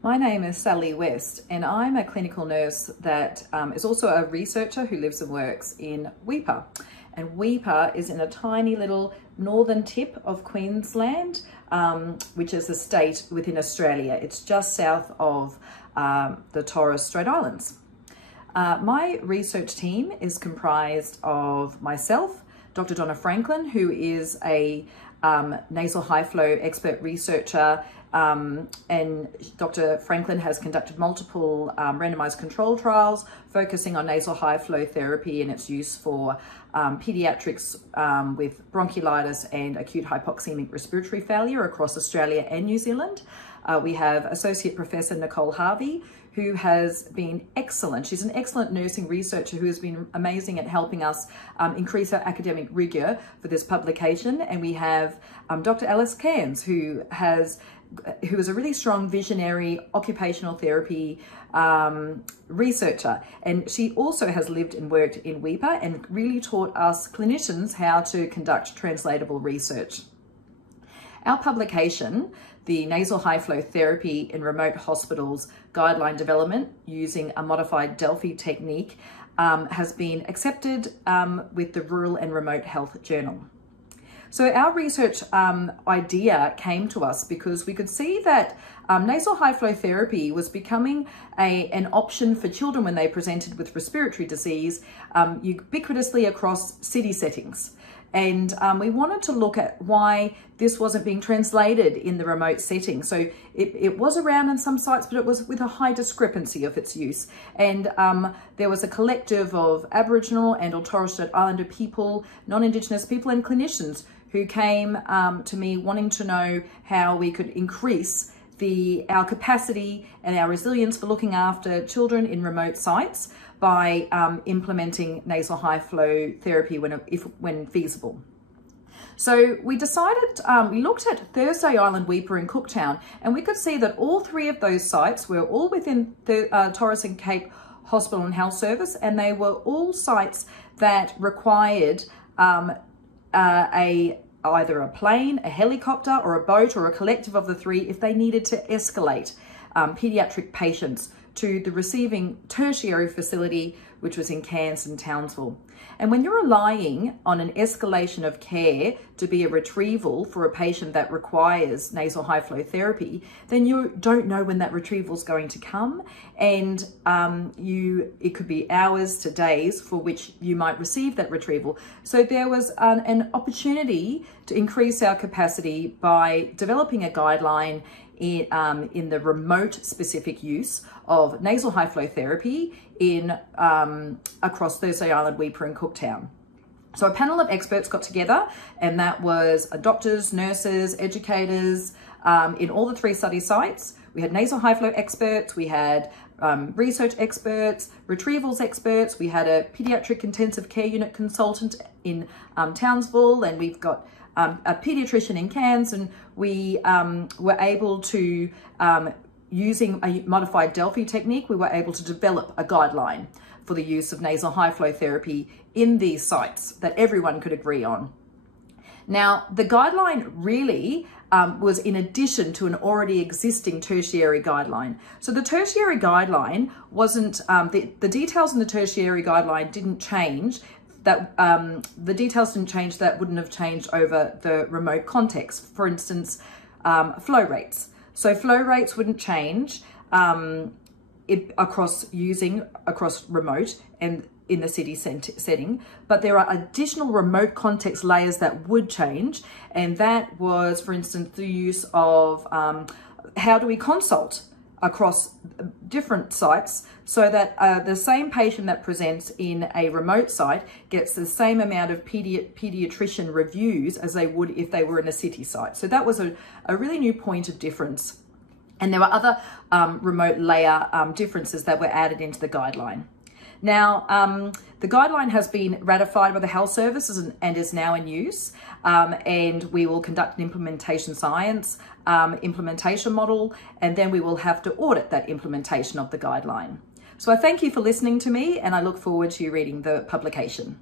My name is Sally West, and I'm a clinical nurse that is also a researcher who lives and works in Weipa. And Weipa is in a tiny little northern tip of Queensland, which is a state within Australia. It's just south of the Torres Strait Islands. My research team is comprised of myself, Dr. Donna Franklin, who is a nasal high flow expert researcher, and Dr. Franklin has conducted multiple randomized control trials focusing on nasal high flow therapy and its use for pediatrics with bronchiolitis and acute hypoxaemic respiratory failure across Australia and New Zealand. We have Associate Professor Nicole Harvey, who has been excellent. She's an excellent nursing researcher who has been amazing at helping us increase our academic rigor for this publication. And we have Dr. Alice Cairns, who is a really strong visionary occupational therapy researcher. And she also has lived and worked in Weipa and really taught us clinicians how to conduct translatable research. Our publication, the Nasal High Flow Therapy in Remote Hospitals Guideline Development using a modified Delphi technique, has been accepted with the Rural and Remote Health Journal. So our research idea came to us because we could see that nasal high flow therapy was becoming an option for children when they presented with respiratory disease ubiquitously across city settings. And we wanted to look at why this wasn't being translated in the remote setting. So it was around in some sites, but it was with a high discrepancy of its use. And there was a collective of Aboriginal and or Torres Strait Islander people, non-Indigenous people and clinicians who came to me wanting to know how we could increase our capacity and our resilience for looking after children in remote sites by implementing nasal high flow therapy when feasible. So we decided, we looked at Thursday Island, Weipa and Cooktown, and we could see that all three of those sites were all within the Torres and Cape Hospital and Health Service, and they were all sites that required either a plane, a helicopter or a boat or a collective of the three if they needed to escalate paediatric patients to the receiving tertiary facility, which was in Cairns and Townsville. And when you're relying on an escalation of care to be a retrieval for a patient that requires nasal high flow therapy, then you don't know when that retrieval is going to come. And it could be hours to days for which you might receive that retrieval. So there was an opportunity to increase our capacity by developing a guideline in the remote specific use of nasal high flow therapy across Thursday Island, Weipa and Cooktown. So a panel of experts got together, and that was doctors, nurses, educators in all the three study sites. We had nasal high flow experts, we had research experts, retrievals experts, we had a pediatric intensive care unit consultant in Townsville, and we've got a pediatrician in Cairns, and we were able to, using a modified Delphi technique, we were able to develop a guideline for the use of nasal high flow therapy in these sites that everyone could agree on. Now, the guideline really was in addition to an already existing tertiary guideline. So the tertiary guideline wasn't, the details in the tertiary guideline didn't change. The details didn't change that wouldn't have changed over the remote context. For instance, flow rates. So flow rates wouldn't change across remote and in the city setting, but there are additional remote context layers that would change, and that was, for instance, the use of how do we consult across different sites so that the same patient that presents in a remote site gets the same amount of pediatrician reviews as they would if they were in a city site. So that was a really new point of difference. And there were other remote layer differences that were added into the guideline. Now, the guideline has been ratified by the health services and is now in use, and we will conduct an implementation science implementation model, and then we will have to audit that implementation of the guideline. So I thank you for listening to me, and I look forward to you reading the publication.